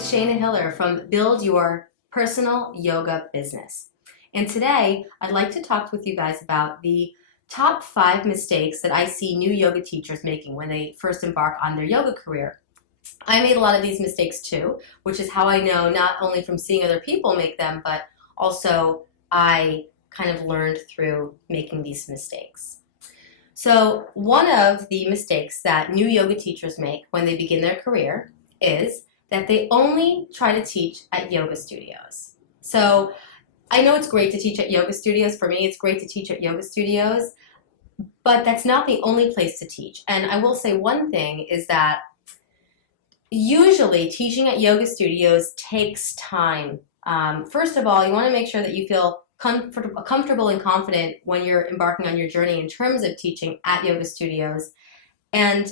it's Shayna Hiller from Build Your Personal Yoga Business. And today I'd like to talk with you guys about the top 5 mistakes that I see new yoga teachers making when they first embark on their yoga career. I made a lot of these mistakes too, which is how I know not only from seeing other people make them, but also I kind of learned through making these mistakes. So one of the mistakes that new yoga teachers make when they begin their career is that they only try to teach at yoga studios. So I know it's great to teach at yoga studios. For me, it's great to teach at yoga studios, but that's not the only place to teach. And I will say one thing is that usually teaching at yoga studios takes time. First of all, you want to make sure that you feel comfortable and confident when you're embarking on your journey in terms of teaching at yoga studios. And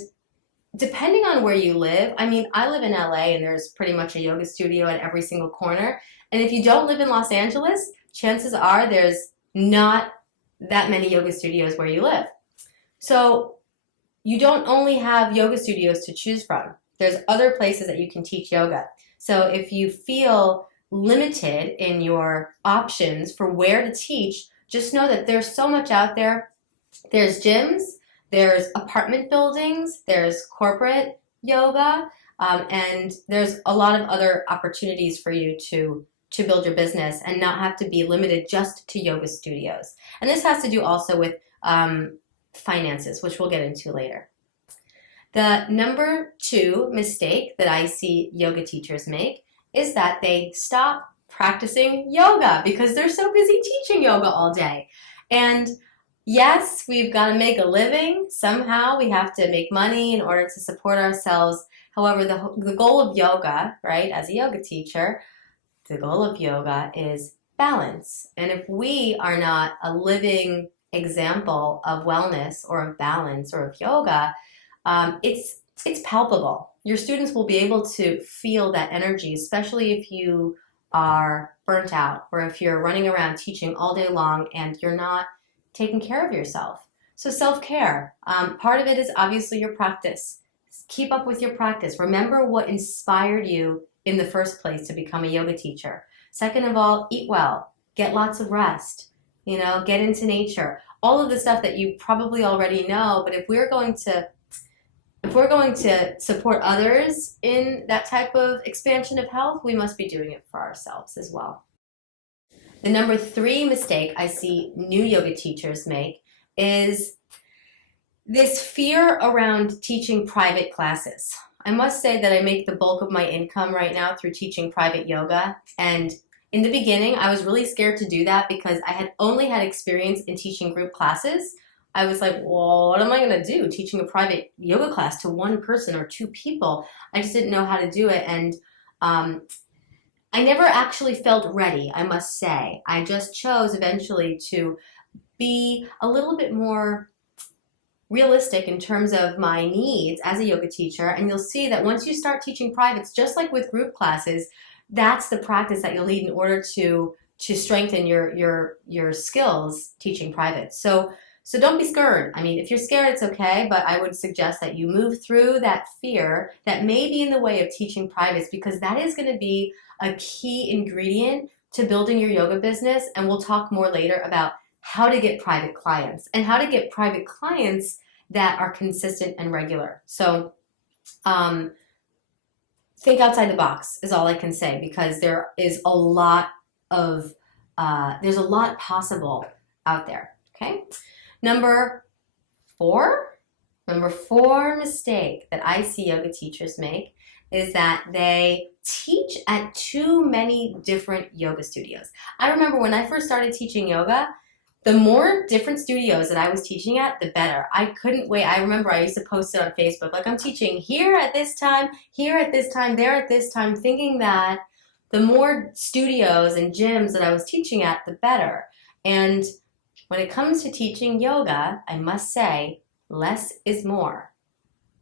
depending on where you live, I mean, I live in LA and there's pretty much a yoga studio at every single corner. And if you don't live in Los Angeles, chances are there's not that many yoga studios where you live. So you don't only have yoga studios to choose from. There's other places that you can teach yoga. So if you feel limited in your options for where to teach, just know that there's so much out there. There's gyms, there's apartment buildings, there's corporate yoga, and there's a lot of other opportunities for you to build your business and not have to be limited just to yoga studios. And this has to do also with finances, which we'll get into later. The number 2 mistake that I see yoga teachers make is that they stop practicing yoga because they're so busy teaching yoga all day. And yes, we've got to make a living. Somehow we have to make money in order to support ourselves. However, the goal of yoga, right, as a yoga teacher, the goal of yoga is balance. And if we are not a living example of wellness or of balance or of yoga, it's palpable. Your students will be able to feel that energy, especially if you are burnt out or if you're running around teaching all day long and you're not taking care of yourself. So self-care, part of it is obviously your practice. Keep up with your practice. Remember what inspired you in the first place to become a yoga teacher. Second of all, eat well, get lots of rest, get into nature. All of the stuff that you probably already know, but if we're going to support others in that type of expansion of health, we must be doing it for ourselves as well. The number 3 mistake I see new yoga teachers make is this fear around teaching private classes. I must say that I make the bulk of my income right now through teaching private yoga. And in the beginning, I was really scared to do that because I had only had experience in teaching group classes. I was like, well, what am I going to do? Teaching a private yoga class to 1 person or 2 people. I just didn't know how to do it. And I never actually felt ready, I must say. I just chose eventually to be a little bit more realistic in terms of my needs as a yoga teacher. And you'll see that once you start teaching privates, just like with group classes, that's the practice that you'll need in order to strengthen your skills teaching privates. So don't be scared. I mean, if you're scared, it's okay, but I would suggest that you move through that fear that may be in the way of teaching privates, because that is going to be a key ingredient to building your yoga business. And we'll talk more later about how to get private clients and how to get private clients that are consistent and regular. So think outside the box is all I can say, because there is a lot possible out there, okay? Number 4 mistake that I see yoga teachers make is that they teach at too many different yoga studios. I remember when I first started teaching yoga, the more different studios that I was teaching at, the better. I couldn't wait. I remember I used to post it on Facebook, like, I'm teaching here at this time, here at this time, there at this time, thinking that the more studios and gyms that I was teaching at, the better. And when it comes to teaching yoga, I must say, less is more.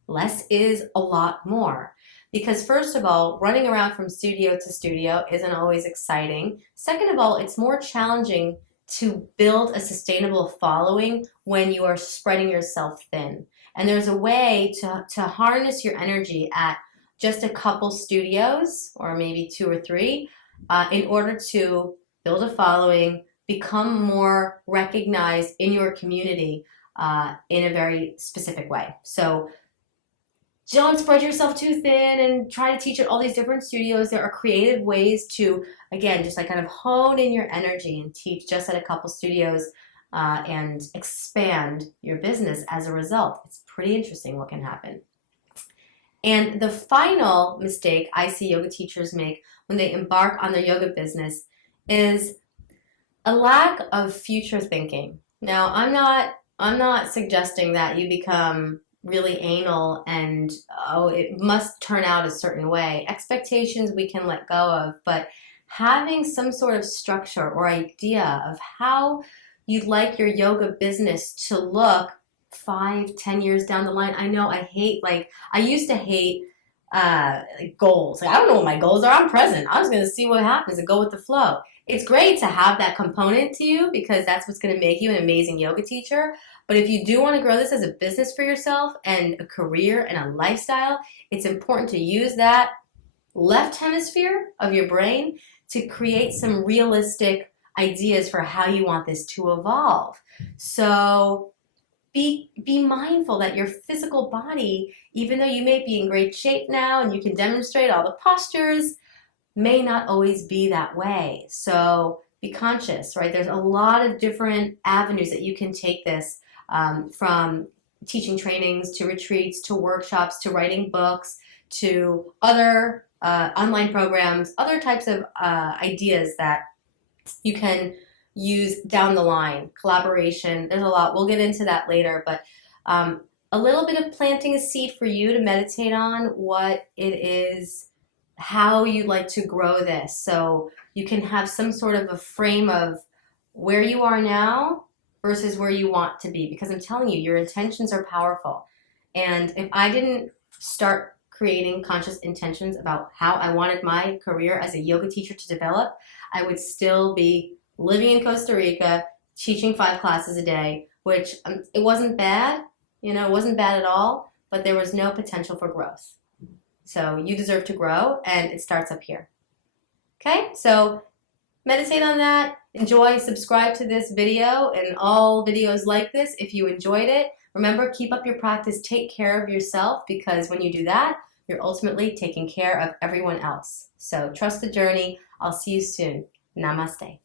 Less is a lot more. Because first of all, running around from studio to studio isn't always exciting. Second of all, it's more challenging to build a sustainable following when you are spreading yourself thin. And there's a way to harness your energy at just a couple studios or maybe 2 or 3 in order to build a following, become more recognized in your community in a very specific way. So don't spread yourself too thin and try to teach at all these different studios. There are creative ways to, again, just like kind of hone in your energy and teach just at a couple studios and expand your business as a result. It's pretty interesting what can happen. And the final mistake I see yoga teachers make when they embark on their yoga business is a lack of future thinking. Now, I'm not suggesting that you become really anal and oh, it must turn out a certain way. Expectations we can let go of, but having some sort of structure or idea of how you'd like your yoga business to look 5, 10 years down the line. I know I used to hate goals. Like, I don't know what my goals are. I'm present. I'm just going to see what happens and go with the flow. It's great to have that component to you because that's what's going to make you an amazing yoga teacher. But if you do want to grow this as a business for yourself and a career and a lifestyle, it's important to use that left hemisphere of your brain to create some realistic ideas for how you want this to evolve. So be mindful that your physical body, even though you may be in great shape now and you can demonstrate all the postures, may not always be that way. So be conscious, right? There's a lot of different avenues that you can take this, from teaching trainings to retreats to workshops to writing books to other online programs, other types of ideas that you can use down the line. Collaboration, there's a lot. We'll get into that later, but a little bit of planting a seed for you to meditate on what it is, how you'd like to grow this. So you can have some sort of a frame of where you are now versus where you want to be. Because I'm telling you, your intentions are powerful. And if I didn't start creating conscious intentions about how I wanted my career as a yoga teacher to develop, I would still be living in Costa Rica, teaching 5 classes a day, which it wasn't bad, it wasn't bad at all, but there was no potential for growth. So you deserve to grow, and it starts up here. Okay, so meditate on that, enjoy, subscribe to this video and all videos like this if you enjoyed it. Remember, keep up your practice, take care of yourself, because when you do that, you're ultimately taking care of everyone else. So trust the journey. I'll see you soon. Namaste.